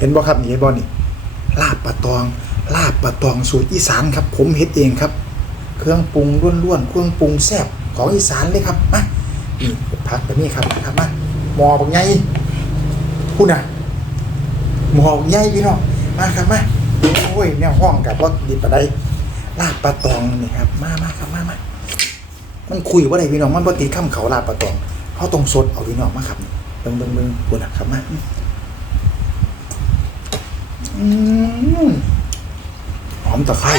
เห็นบ่ครับนี่เห็นบ่นี่ลาบปลาตอง ลาบปลาตองสูตรอีสานครับ ผมเฮ็ดเองครับ เครื่องปรุงล้วนๆเครื่องปรุงแซ่บของอีสานเลยครับมานี่ผักแบบนี้ครับครับมาหมอบักใหญ่พูดนะหมอบักใหญ่พี่น้องมาครับมาโอ้ยแนวห้องกับว่าดีปะไดลาบปลาตองนี่ครับ มามาครับมามามันคุยว่าไรพี่น้องมันบ่ติดข้ามเขาลาบปลาตองเขาต้องสดเอาพี่น้องมาครับเบิ่งเบิ่งเบิ่งพูดนะครับมา อืมหอมตะไคร้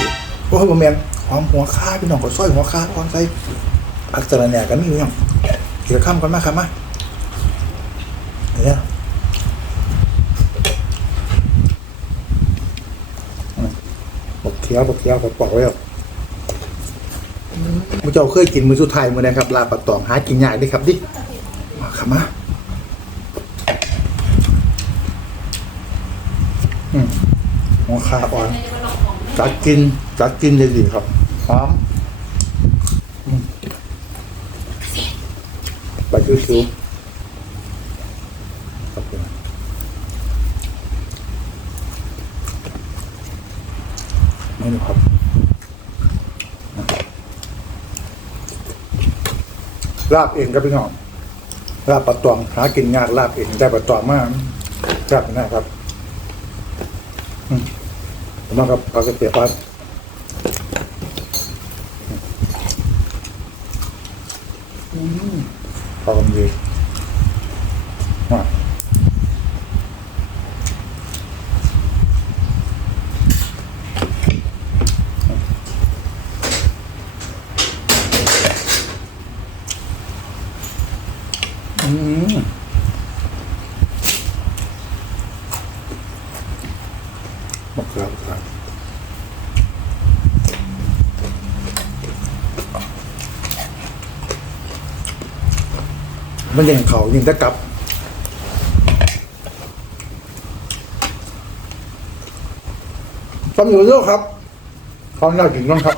โอ้ยบะเมียนหอมหัวข้าพี่น้องก็ซอยหัวข้าก่อนใส่ผักสะระแหน่กันมีอยู่ยังเกี่ยวข้ามกันมาครับมาเนี่ยบกเคี้ยวบกเคี้ยวผมบอกไว้แล้วมุเจ้าเคยกินมือสุดท้ายมือนะครับลาบปลาตองหากินยากดิครับดิมาครับมาอืม หัวข้าอ่อนจัดกินจัดกินเลยดีครับหอมอืมไปชิวๆครับผมไม่รู้ครับลาบเองครับพี่น้องลาบปลาตองหากินยากลาบเองได้ปลาตองมากลาบนะครับอืมผ มากับปลากระเปียกปลาพอกันดีมาอืม บอกแล้วครับมันยังเขายิงตะกลับตำรวจโลกครับเขาหน้าถึงน้องครับ